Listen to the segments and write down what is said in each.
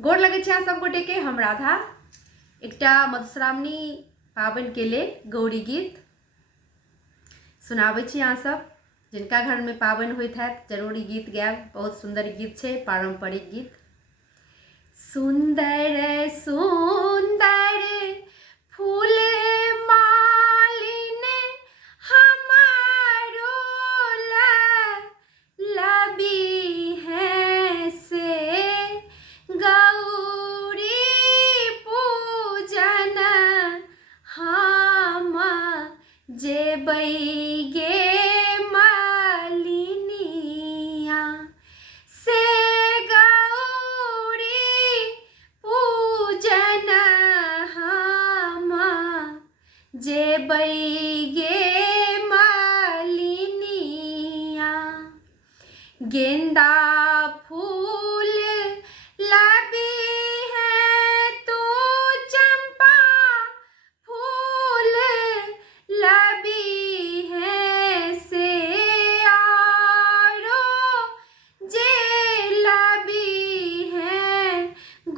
गोर लगे छै सब गोटे के। हम राधा एकटा मधुश्रावणी पाबनि के लेल गौरी गीत सुनाबै छी। अहाँ सब जिनका घर में पाबनि होइत हैत जरूर ई गीत गायब। बहुत सुंदर गीत छै, पारंपरिक गीत। सुंदर सुंदर फूल मालिन हमारो लबी है से गौरी पूजन हम जेबै गे मालिनिया से गौरी पूजन हम जेबै गे मालिनिया। गेंदा फूल लबी है तो चंपा फूल लबी है से आरो जे लबी है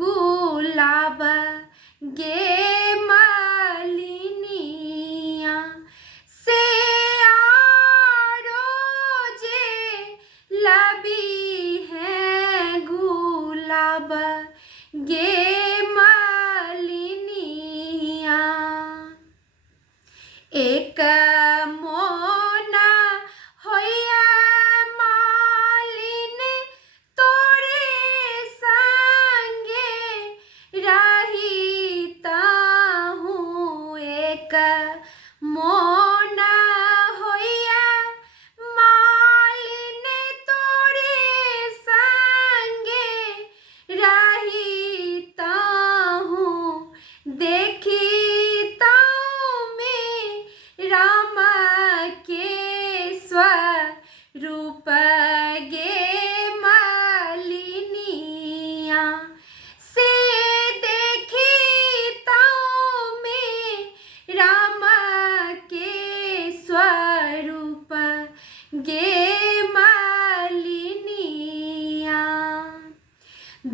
गुलाब गे मालिनिया से आरो जे लबी है गुलाब गे मालिनिया। एक मोना होया मालिन तोरे संगे रहिता हूँ। एक मोना होया मालिन तोरे संगे रहिता हूँ। देखिता राम के स्वरूप गे मालिनिया से देखिता में राम के स्वरूप गे मालिनिया।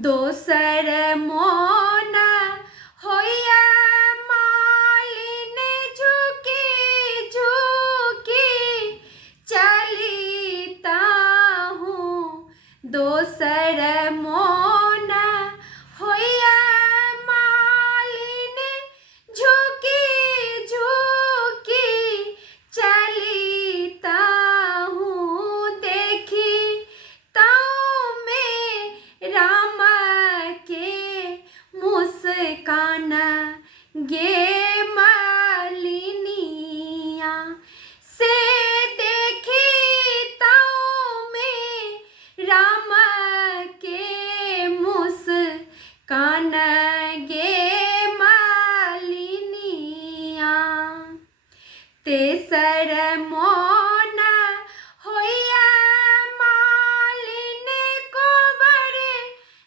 दोसर मोना होया मालिन झुकी झुकी चलिता हूँ। दोसर मोना होया मालिन झुकी झुकी चलिता हूँ। देखी ताऊ में राम के मुस्कान गे मालिनिया से देखिता में राम के मुस्कान गे मालिनिया। तेसर मोना होया मालिन कोबर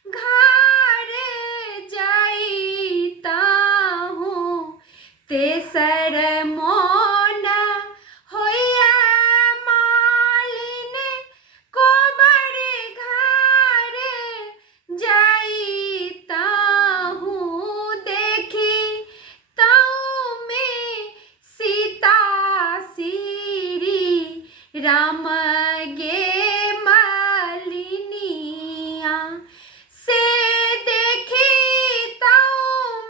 घर जाइता हूँ। तेसर मोना होया मालिन कोबर घर जाइता हूँ। देखी ताऊ में सीता श्री राम गे मालिनिया से देखिता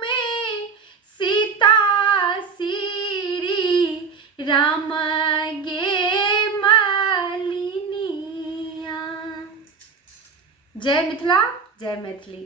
में सीता श्री राम गे मालिनिया। जय मिथिला, जय मैथिली।